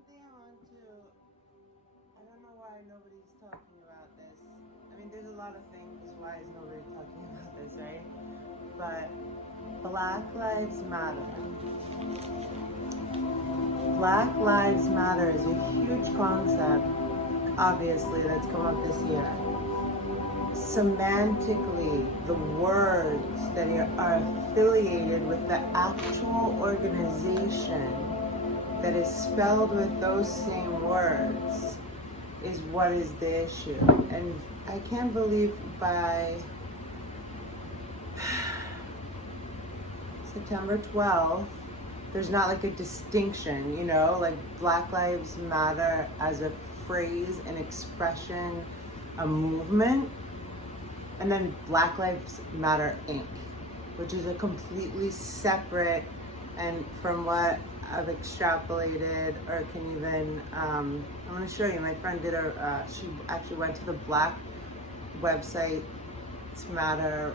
something I want to, I don't know why nobody's talking about this. I mean, there's a lot of things why is nobody talking about this, right? But Black Lives Matter. Black Lives Matter is a huge concept, obviously, that's come up this year. Semantically, the words that are affiliated with the actual organization that is spelled with those same words is what is the issue. And I can't believe by September 12th, there's not like a distinction, you know, like Black Lives Matter as a phrase, an expression, a movement, and then Black Lives Matter Inc., which is a completely separate, and from what I've extrapolated or can even, I'm going to show you, my friend did she actually went to the Black website, Matter,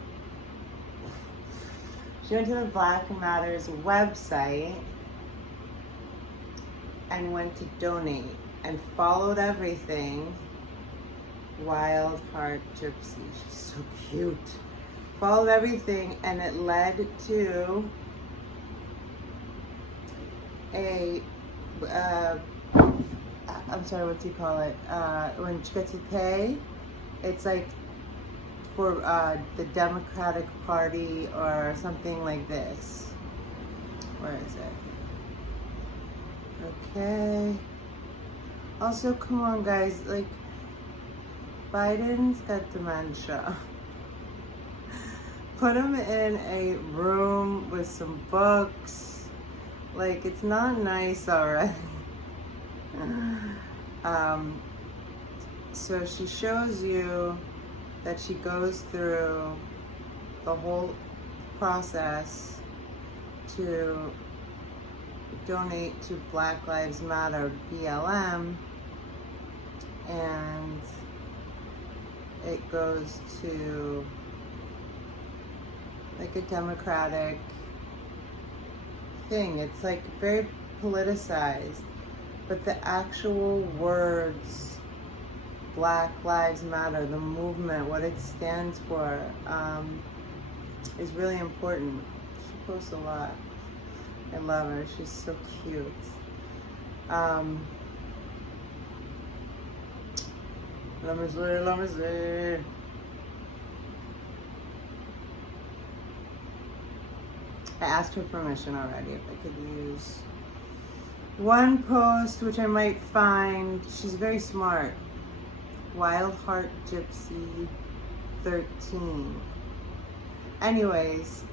she went to the Black Matters website and went to donate and followed everything. Wild Heart Gypsy, she's so cute. Followed everything and it led to a, I'm sorry, what do you call it? When you get to pay, it's like for the Democratic Party or something like this. Where is it? Okay. Also, come on guys, like, Biden's got dementia. Put him in a room with some books. Like, it's not nice already. So she shows you that she goes through the whole process to donate to Black Lives Matter, BLM, and it goes to like a Democratic thing. It's like very politicized, but the actual words, Black Lives Matter, the movement, what it stands for, is really important. She posts a lot. I love her. She's so cute. Let me see. I asked her permission already if I could use one post, which I might find. She's very smart. Wild Heart Gypsy 13. Anyways,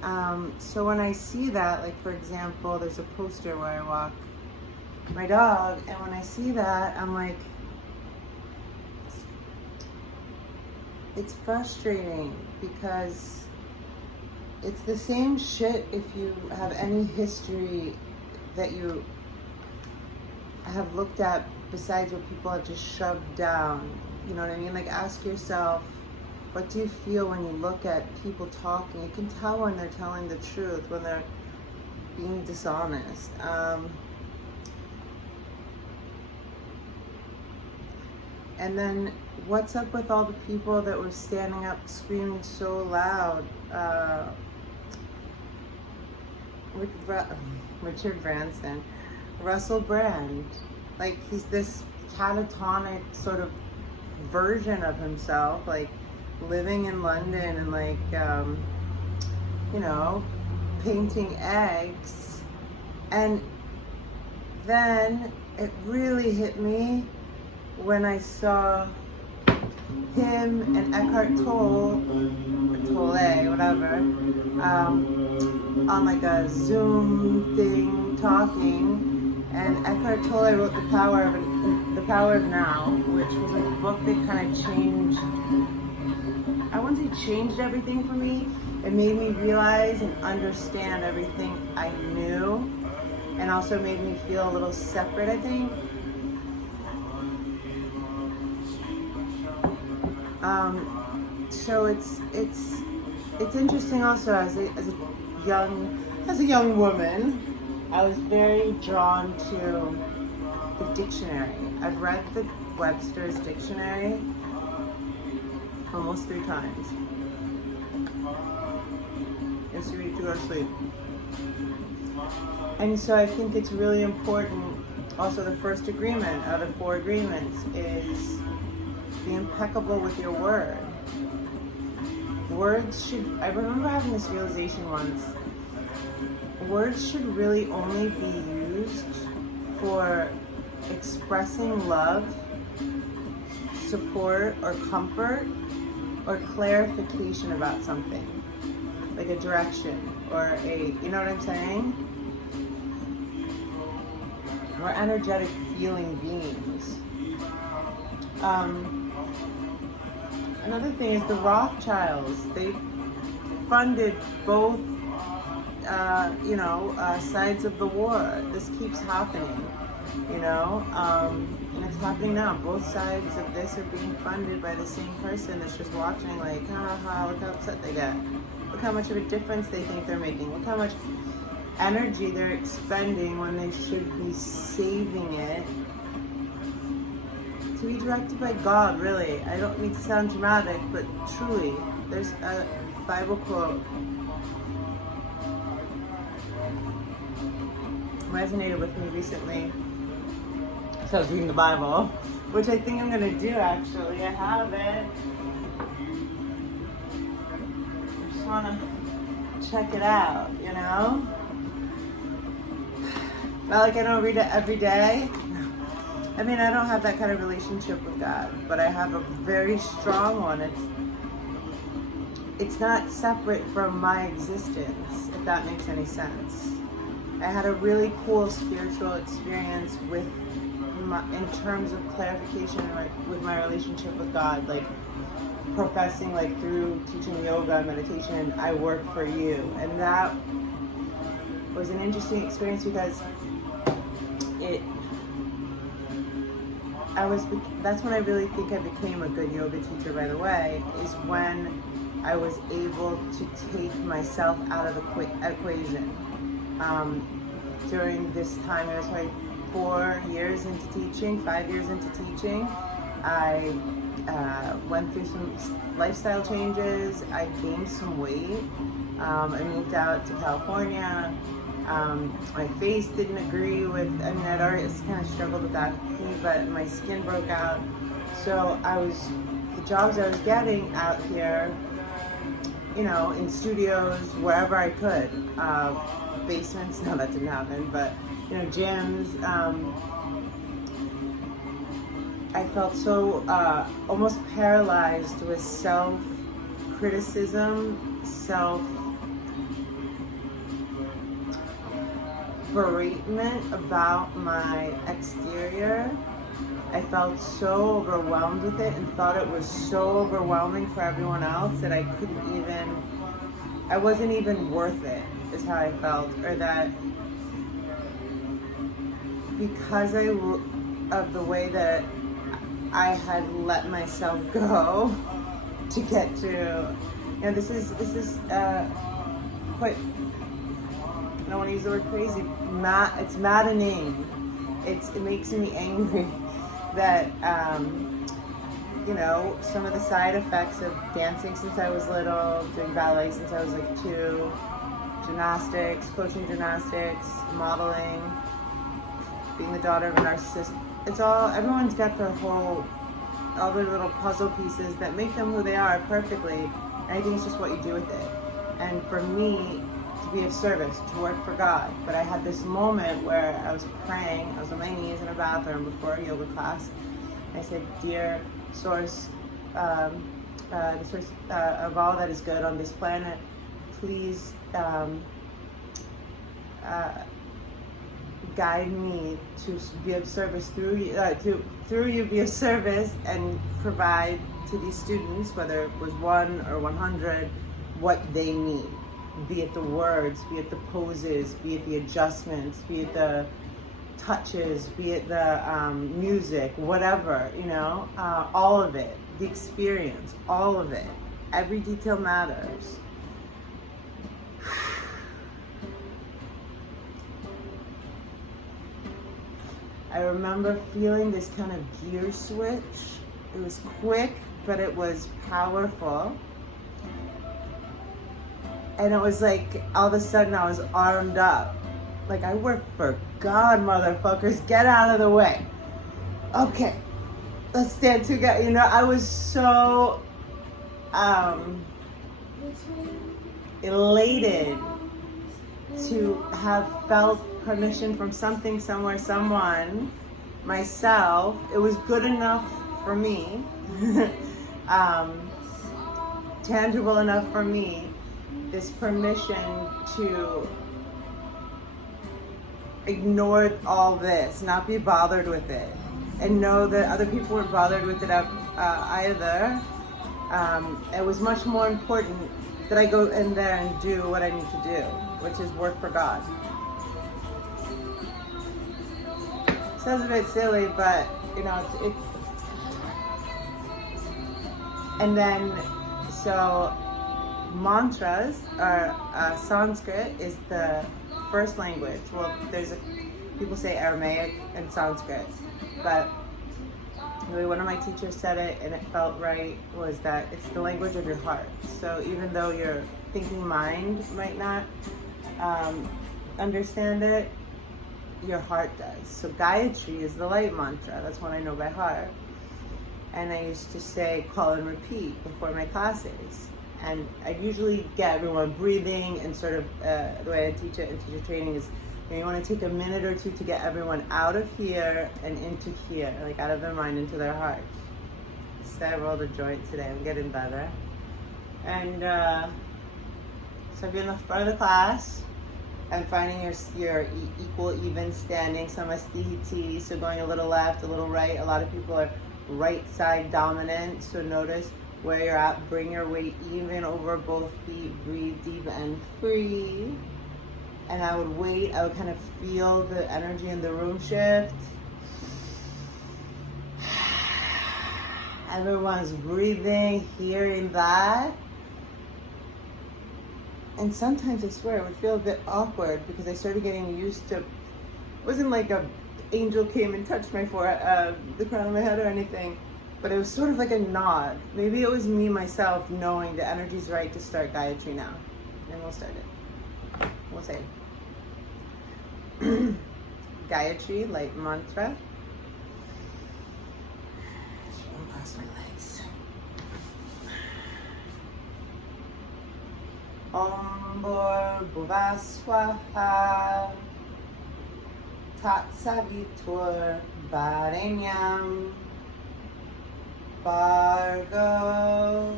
so when I see that, like for example, there's a poster where I walk my dog, and when I see that, I'm like, it's frustrating because it's the same shit if you have any history that you have looked at besides what people have just shoved down. You know what I mean? Like, ask yourself, what do you feel when you look at people talking? You can tell when they're telling the truth, when they're being dishonest. And then what's up with all the people that were standing up screaming so loud? Richard Branson, Russell Brand, like he's this catatonic sort of version of himself, like living in London and like, you know, painting eggs. And then it really hit me when I saw him and Eckhart Tolle, whatever, on like a Zoom thing talking, and Eckhart Tolle wrote The Power of Now, which was like a book that kind of changed, I wouldn't say changed everything for me, it made me realize and understand everything I knew, and also made me feel a little separate, I think. So it's interesting also as a young woman I was very drawn to the dictionary. I've read the Webster's dictionary almost 3 times. I used to read to go to sleep. And so I think it's really important. Also, the first agreement out of 4 agreements is be impeccable with your word. Words should, I remember having this realization once, words should really only be used for expressing love, support, or comfort, or clarification about something. Like a direction, or you know what I'm saying? We're energetic feeling beings. Another thing is the Rothschilds. They funded both, sides of the war. This keeps happening, and it's happening now. Both sides of this are being funded by the same person that's just watching, like, look how upset they get. Look how much of a difference they think they're making. Look how much energy they're expending when they should be saving it to be directed by God, really. I don't mean to sound dramatic, but truly, there's a Bible quote resonated with me recently. So I was reading the Bible, which I think I'm going to do, actually. I have it. I just want to check it out, Not like I don't read it every day. I mean, I don't have that kind of relationship with God, but I have a very strong one. It's not separate from my existence, if that makes any sense. I had a really cool spiritual experience in terms of clarification with my relationship with God, like professing, like through teaching yoga and meditation, I work for you. And that was an interesting experience because that's when I really think I became a good yoga teacher right away, is when I was able to take myself out of the equation. During this time, I was probably 5 years into teaching, I went through some lifestyle changes. I gained some weight. I moved out to California. My face didn't agree with, I'd already kind of struggled with acne, but my skin broke out. So the jobs I was getting out here, in studios, wherever I could, basements, no, that didn't happen, but, gyms, I felt so almost paralyzed with self-criticism, self-beratement about my exterior. I felt so overwhelmed with it and thought it was so overwhelming for everyone else that I wasn't even worth it, is how I felt. Or that because of the way that I had let myself go to get to, this is quite, I don't want to use the word crazy, it's maddening. It makes me angry that, some of the side effects of dancing since I was little, doing ballet since I was like 2, gymnastics, coaching gymnastics, modeling, being the daughter of a narcissist. Everyone's got all their little puzzle pieces that make them who they are perfectly. And I think it's just what you do with it. And for me, to be of service, to work for God. But I had this moment where I was praying, I was on my knees in a bathroom before a yoga class. I said, "Dear Source, the source of all that is good on this planet, please guide me to be of service through you, through you be of service and provide to these students, whether it was 1 or 100, what they need. Be it the words, be it the poses, be it the adjustments, be it the touches, be it the music, whatever, all of it, the experience, all of it. Every detail matters." I remember feeling this kind of gear switch. It was quick, but it was powerful. And it was like, all of a sudden I was armed up. Like, I work for God, motherfuckers. Get out of the way. Okay, let's stand together. You know, I was so elated to have felt permission from something, somewhere, someone, myself. It was good enough for me, tangible enough for me, this permission to ignore all this, not be bothered with it, and know that other people were bothered with it either. It was much more important that I go in there and do what I need to do, which is work for God. Sounds a bit silly, but you know, it's and then so mantras or Sanskrit is the first language. Well, people say Aramaic and Sanskrit, but the way one of my teachers said it, and it felt right, was that it's the language of your heart. So even though your thinking mind might not understand it, your heart does. So Gayatri is the light mantra. That's one I know by heart. And I used to say, call and repeat before my classes. And I usually get everyone breathing, and sort of the way I teach it in teacher training is, you want to take a minute or two to get everyone out of here and into here, like out of their mind into their heart. So I rolled a joint today. I'm getting better. And so I've been in front of the class and finding your equal, even standing, samastihiti, so going a little left, a little right. A lot of people are right side dominant, so notice where you're at. Bring your weight even over both feet. Breathe deep and free. And I would wait. I would kind of feel the energy in the room shift. Everyone's breathing, hearing that. And sometimes I swear it would feel a bit awkward because I started getting used to, it wasn't like a angel came and touched my forehead, the crown of my head or anything, but it was sort of like a nod. Maybe it was me myself knowing the energy's right to start Gayatri now. And we'll start it. We'll say Gayatri, light mantra. Cross my legs. Om Bhur Bhuva Swaha Tat Savitur Varenyam Bhargo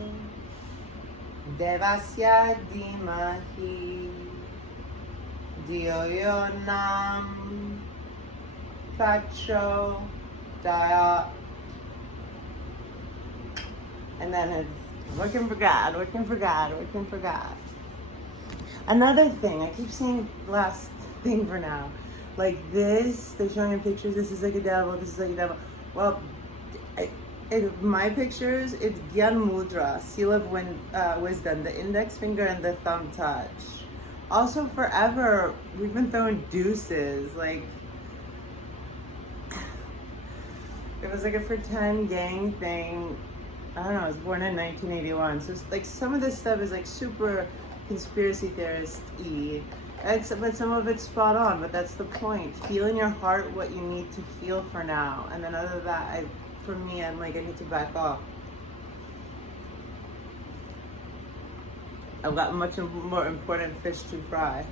Devasya Dhimahi Dio Yo Nam Pracho Daya. And then it's working for God, working for God, working for God. Another thing, I keep saying last thing for now, like this, they're showing in pictures, this is like a devil, this is like a devil. Well, in my pictures, it's Gyan Mudra, seal of wisdom, the index finger and the thumb touch. Also, forever, we've been throwing deuces, like, it was like a pretend gang thing. I don't know, I was born in 1981, so it's like some of this stuff is like super conspiracy theorist-y, but some of it's spot on, but that's the point. Feel in your heart what you need to feel for now, and then other than that, for me, I'm like, I need to back off. I've got much more important fish to fry.